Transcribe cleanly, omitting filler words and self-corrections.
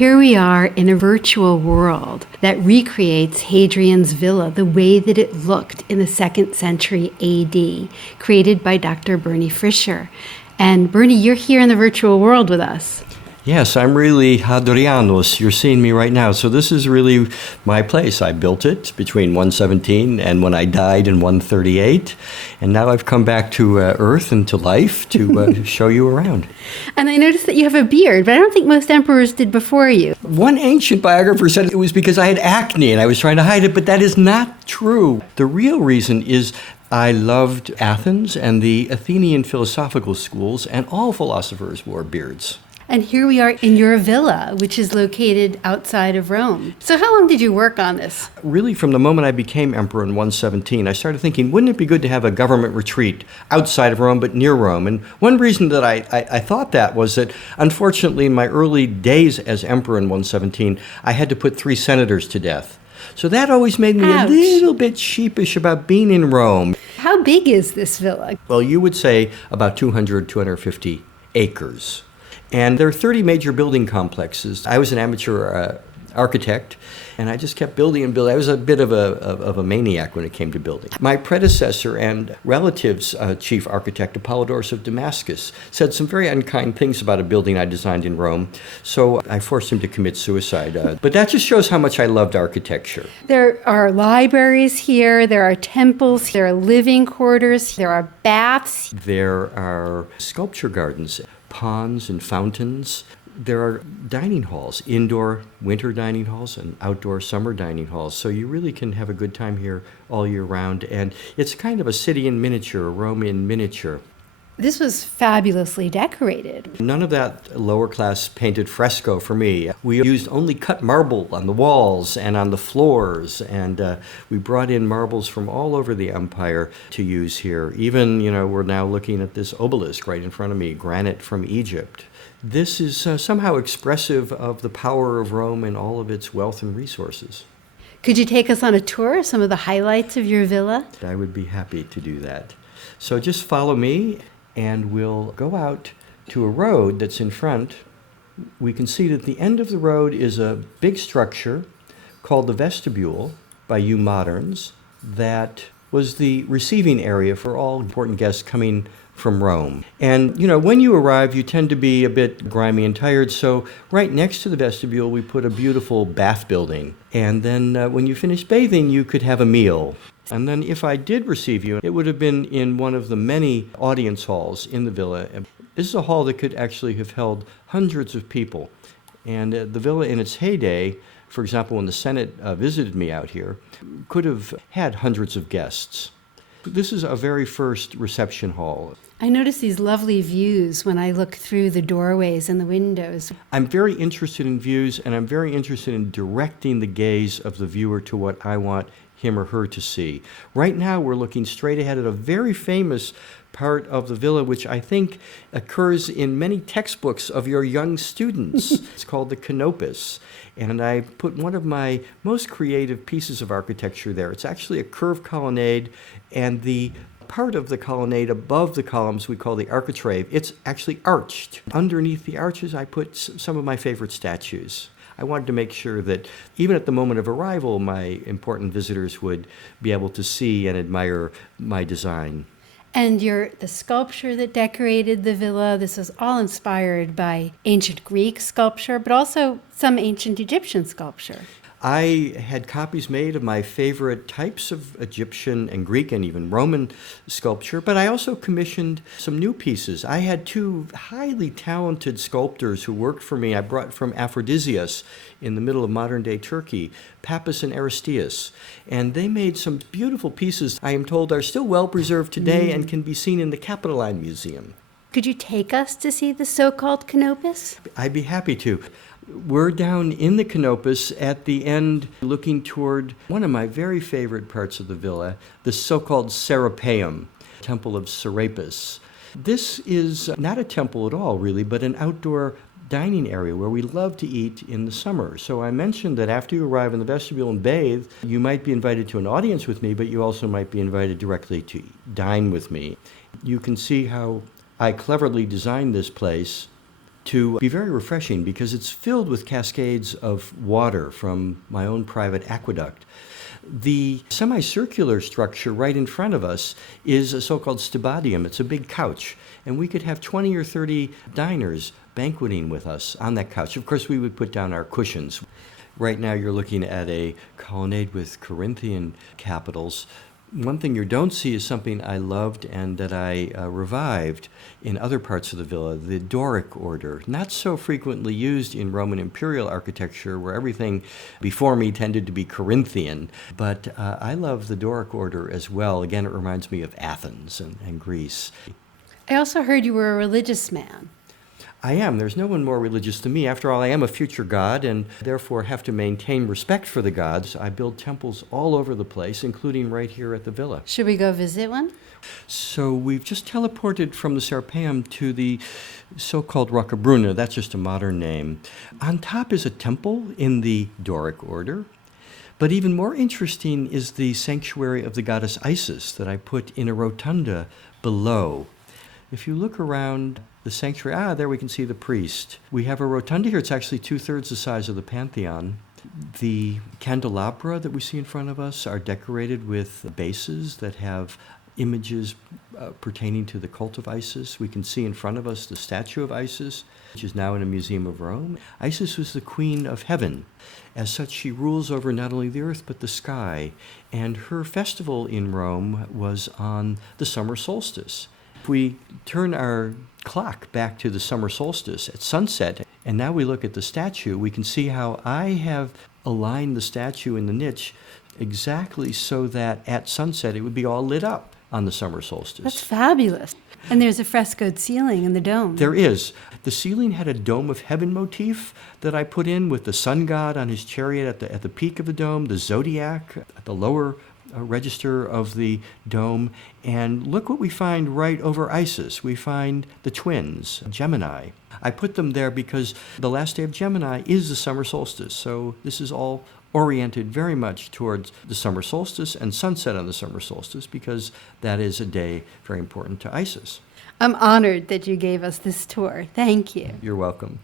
here we are in a virtual world that recreates Hadrian's villa the way that it looked in the 2nd century AD, created by Dr. Bernie Frischer. And Bernie, you're here in the virtual world with us. Yes, I'm really Hadrianos. You're seeing me right now. So this is really my place. I built it between 117 and when I died in 138. And now I've come back to Earth and to life to show you around. And I noticed that you have a beard, but I don't think most emperors did before you. One ancient biographer said it was because I had acne and I was trying to hide it, but that is not true. The real reason is I loved Athens and the Athenian philosophical schools, and all philosophers wore beards. And here we are in your villa, which is located outside of Rome. So how long did you work on this? Really, from the moment I became emperor in 117, I started thinking, wouldn't it be good to have a government retreat outside of Rome, but near Rome? And one reason that I thought that was that, unfortunately, in my early days as emperor in 117, I had to put 3 senators to death. So that always made me Ouch. a little bit sheepish about being in Rome. How big is this villa? Well, you would say about 250 acres. And there are 30 major building complexes. I was an amateur architect, and I just kept building and building. I was a bit of a maniac when it came to building. My predecessor and relative's chief architect, Apollodorus of Damascus, said some very unkind things about a building I designed in Rome, so I forced him to commit suicide. But that just shows how much I loved architecture. There are libraries here, there are temples, there are living quarters, there are baths. There are sculpture gardens, ponds and fountains. There are dining halls, indoor winter dining halls and outdoor summer dining halls. So you really can have a good time here all year round. And it's kind of a city in miniature, a Rome in miniature. This was fabulously decorated. None of that lower class painted fresco for me. We used only cut marble on the walls and on the floors, and we brought in marbles from all over the empire to use here. Even, we're now looking at this obelisk right in front of me, granite from Egypt. This is somehow expressive of the power of Rome and all of its wealth and resources. Could you take us on a tour of some of the highlights of your villa? I would be happy to do that. So just follow me, and we'll go out to a road that's in front. We can see that the end of the road is a big structure called the Vestibule by you moderns that was the receiving area for all important guests coming from Rome. And, when you arrive, you tend to be a bit grimy and tired, so right next to the vestibule, we put a beautiful bath building. And then when you finish bathing, you could have a meal. And then if I did receive you, it would have been in one of the many audience halls in the villa. This is a hall that could actually have held hundreds of people. And the villa in its heyday, for example, when the Senate visited me out here, could have had hundreds of guests. This is a very first reception hall. I notice these lovely views when I look through the doorways and the windows. I'm very interested in views, and I'm very interested in directing the gaze of the viewer to what I want him or her to see. Right now, we're looking straight ahead at a very famous part of the villa, which I think occurs in many textbooks of your young students. It's called the Canopus. And I put one of my most creative pieces of architecture there. It's actually a curved colonnade, and the part of the colonnade above the columns we call the architrave. It's actually arched. Underneath the arches, I put some of my favorite statues. I wanted to make sure that even at the moment of arrival, my important visitors would be able to see and admire my design. And the sculpture that decorated the villa, this was all inspired by ancient Greek sculpture, but also some ancient Egyptian sculpture. I had copies made of my favorite types of Egyptian and Greek and even Roman sculpture, but I also commissioned some new pieces. I had 2 highly talented sculptors who worked for me. I brought from Aphrodisias in the middle of modern-day Turkey, Pappus and Aristeas, and they made some beautiful pieces I am told are still well-preserved today and can be seen in the Capitoline Museum. Could you take us to see the so-called Canopus? I'd be happy to. We're down in the Canopus at the end, looking toward one of my very favorite parts of the villa, the so-called Serapeum, Temple of Serapis. This is not a temple at all, really, but an outdoor dining area where we love to eat in the summer. So I mentioned that after you arrive in the vestibule and bathe, you might be invited to an audience with me, but you also might be invited directly to dine with me. You can see how I cleverly designed this place to be very refreshing because it's filled with cascades of water from my own private aqueduct. The semicircular structure right in front of us is a so-called stibadium. It's a big couch, and we could have 20 or 30 diners banqueting with us on that couch. Of course, we would put down our cushions. Right now, you're looking at a colonnade with Corinthian capitals. One thing you don't see is something I loved and that I revived in other parts of the villa, the Doric Order. Not so frequently used in Roman imperial architecture, where everything before me tended to be Corinthian. But I love the Doric Order as well. Again, it reminds me of Athens and Greece. I also heard you were a religious man. I am. There's no one more religious than me. After all, I am a future god and therefore have to maintain respect for the gods. I build temples all over the place, including right here at the villa. Should we go visit one? So we've just teleported from the Serapeum to the so-called Roccabruna. That's just a modern name. On top is a temple in the Doric Order. But even more interesting is the sanctuary of the goddess Isis that I put in a rotunda below. If you look around the sanctuary, there we can see the priest. We have a rotunda here. It's actually 2/3 the size of the Pantheon. The candelabra that we see in front of us are decorated with bases that have images pertaining to the cult of Isis. We can see in front of us the statue of Isis, which is now in a museum of Rome. Isis was the queen of heaven. As such, she rules over not only the earth but the sky. And her festival in Rome was on the summer solstice. If we turn our clock back to the summer solstice at sunset, and now we look at the statue, we can see how I have aligned the statue in the niche exactly so that at sunset it would be all lit up on the summer solstice. That's fabulous. And there's a frescoed ceiling in the dome. There is. The ceiling had a dome of heaven motif that I put in with the sun god on his chariot at the peak of the dome, the zodiac at the lower register of the dome. And look what we find right over Isis. We find the twins, Gemini. I put them there because the last day of Gemini is the summer solstice. So this is all oriented very much towards the summer solstice and sunset on the summer solstice because that is a day very important to Isis. I'm honored that you gave us this tour. Thank you. You're welcome.